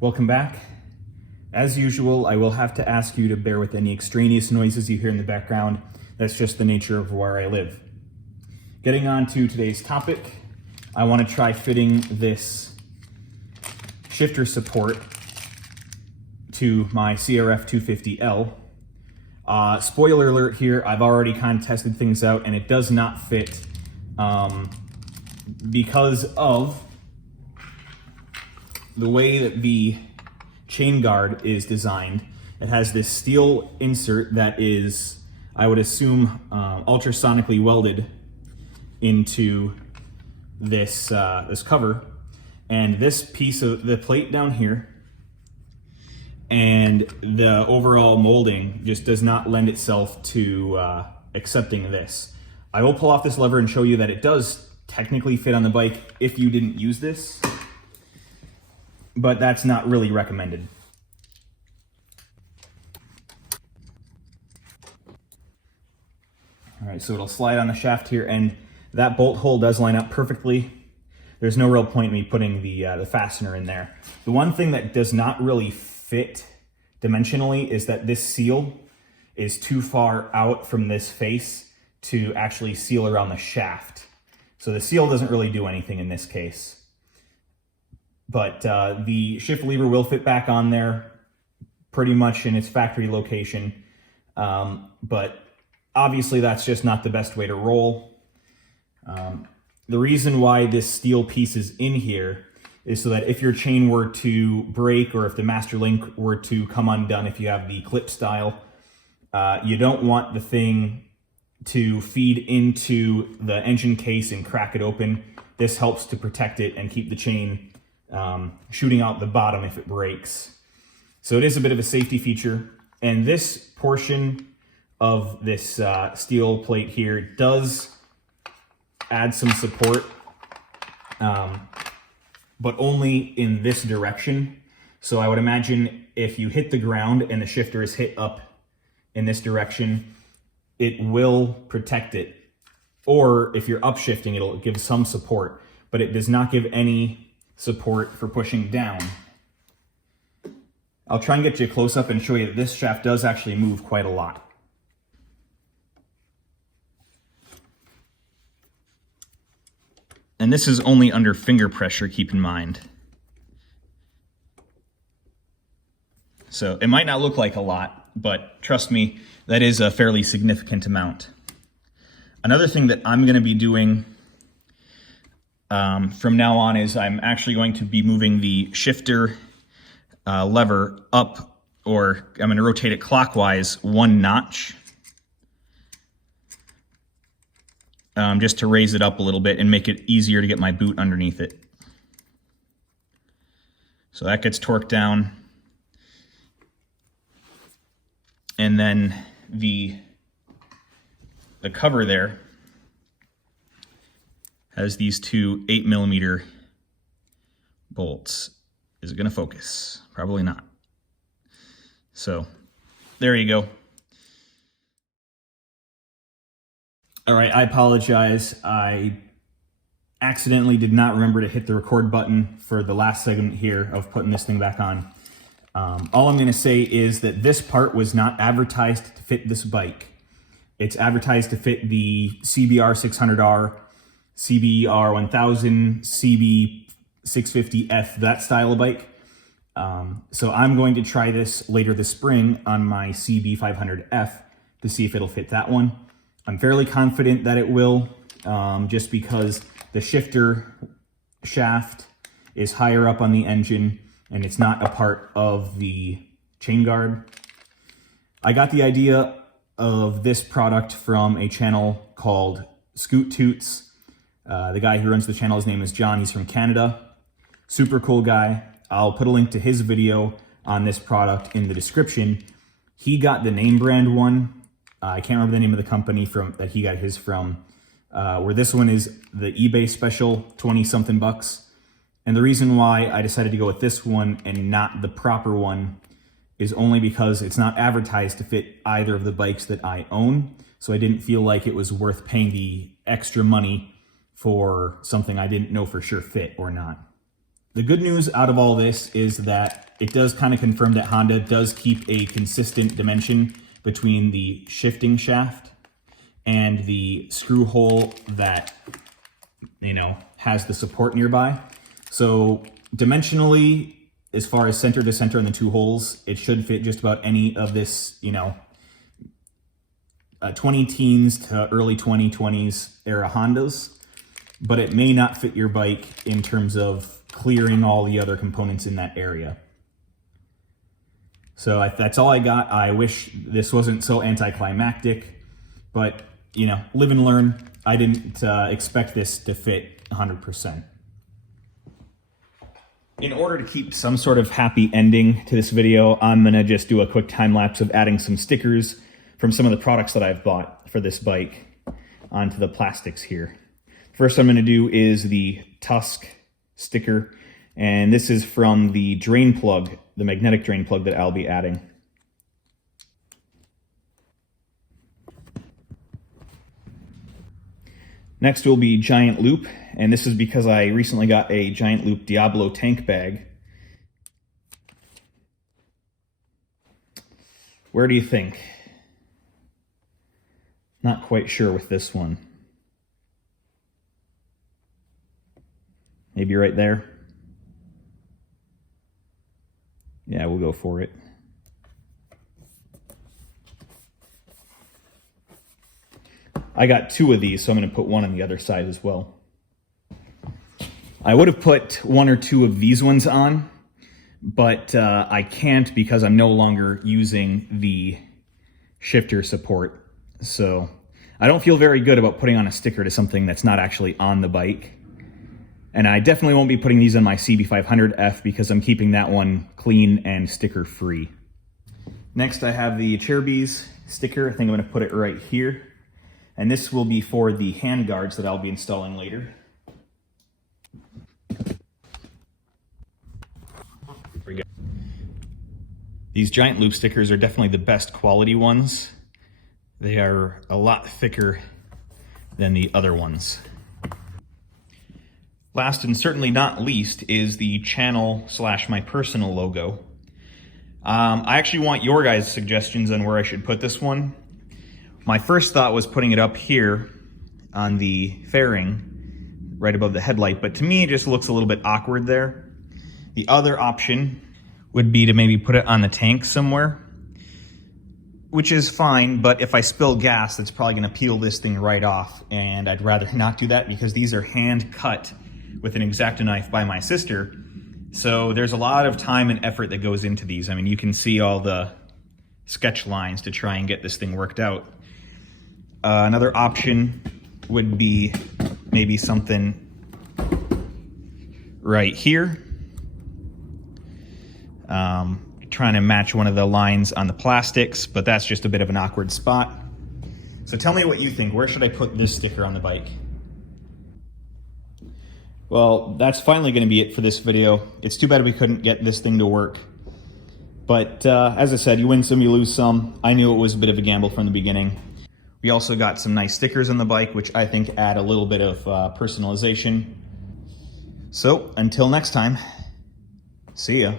Welcome back. As usual, I will have to ask you to bear with any extraneous noises you hear in the background. That's just the nature of where I live. Getting on to today's topic, I want to try fitting this shifter support to my CRF250L. Spoiler alert here, I've already kind of tested things out and it does not fit because of the way that the chain guard is designed. It has this steel insert that is, I would assume, ultrasonically welded into this cover, and this piece of the plate down here and the overall molding just does not lend itself to accepting this. I will pull off this lever and show you that it does technically fit on the bike if you didn't use this, but that's not really recommended. All right, so it'll slide on the shaft here, and that bolt hole does line up perfectly. There's no real point in me putting the fastener in there. The one thing that does not really fit dimensionally is that this seal is too far out from this face to actually seal around the shaft. So the seal doesn't really do anything in this case. But the shift lever will fit back on there pretty much in its factory location. But obviously that's just not the best way to roll. The reason why this steel piece is in here is so that if your chain were to break or if the master link were to come undone, if you have the clip style, you don't want the thing to feed into the engine case and crack it open. This helps to protect it and keep the chain shooting out the bottom if it breaks. So it is a bit of a safety feature. And this portion of this steel plate here does add some support, but only in this direction. So I would imagine if you hit the ground and the shifter is hit up in this direction, it will protect it. Or if you're upshifting, it'll give some support, but it does not give any support for pushing down. I'll try and get you a close up and show you that this shaft does actually move quite a lot. And this is only under finger pressure, keep in mind. So it might not look like a lot, but trust me, that is a fairly significant amount. Another thing that I'm going to be doing from now on is I'm actually going to be moving the shifter lever up, or I'm going to rotate it clockwise 1 notch. Just to raise it up a little bit and make it easier to get my boot underneath it. So that gets torqued down. And then the cover there has these two 8mm bolts. Is it going to focus? Probably not. So there you go. All right, I apologize. I accidentally did not remember to hit the record button for the last segment here of putting this thing back on. All I'm going to say is that this part was not advertised to fit this bike. It's advertised to fit the CBR 600R, CBR 1000, CB 650F, that style of bike. So I'm going to try this later this spring on my CB 500F to see if it'll fit that one. I'm fairly confident that it will, just because the shifter shaft is higher up on the engine and it's not a part of the chain guard. I got the idea of this product from a channel called Scoot Toots. The guy who runs the channel, his name is John. He's from Canada. Super cool guy. I'll put a link to his video on this product in the description. He got the name brand one. I can't remember the name of the company that he got his from, where this one is the eBay special, 20-something bucks. And the reason why I decided to go with this one and not the proper one is only because it's not advertised to fit either of the bikes that I own. So I didn't feel like it was worth paying the extra money for something I didn't know for sure fit or not. The good news out of all this is that it does kind of confirm that Honda does keep a consistent dimension between the shifting shaft and the screw hole that, you know, has the support nearby. So dimensionally, as far as center to center in the two holes, it should fit just about any of this, you know, 20 teens to early 2020s era Hondas, but it may not fit your bike in terms of clearing all the other components in that area. So that's all I got. I wish this wasn't so anticlimactic, but you know, live and learn. I didn't expect this to fit 100%. In order to keep some sort of happy ending to this video, I'm gonna just do a quick time lapse of adding some stickers from some of the products that I've bought for this bike onto the plastics here. First I'm gonna do is the Tusk sticker, and this is from the drain plug, the magnetic drain plug that I'll be adding. Next will be Giant Loop, and this is because I recently got a Giant Loop Diablo tank bag. Where do you think? Not quite sure with this one. Maybe right there. Yeah, we'll go for it. I got two of these, so I'm going to put one on the other side as well. I would have put one or two of these ones on, but I can't because I'm no longer using the shifter support. So I don't feel very good about putting on a sticker to something that's not actually on the bike. And I definitely won't be putting these on my CB500F because I'm keeping that one clean and sticker free. Next I have the Cherubies sticker. I think I'm going to put it right here. And this will be for the hand guards that I'll be installing later. There we go. These Giant Loop stickers are definitely the best quality ones. They are a lot thicker than the other ones. Last and certainly not least is the channel / my personal logo. I actually want your guys' suggestions on where I should put this one. My first thought was putting it up here on the fairing, right above the headlight, but to me it just looks a little bit awkward there. The other option would be to maybe put it on the tank somewhere, which is fine, but if I spill gas, that's probably gonna peel this thing right off, and I'd rather not do that because these are hand cut with an X-Acto knife by my sister. So there's a lot of time and effort that goes into these. I mean, you can see all the sketch lines to try and get this thing worked out. Another option would be maybe something right here. Trying to match one of the lines on the plastics, but that's just a bit of an awkward spot. So tell me what you think. Where should I put this sticker on the bike? Well, that's finally going to be it for this video. It's too bad we couldn't get this thing to work. But as I said, you win some, you lose some. I knew it was a bit of a gamble from the beginning. We also got some nice stickers on the bike, which I think add a little bit of personalization. So until next time, see ya.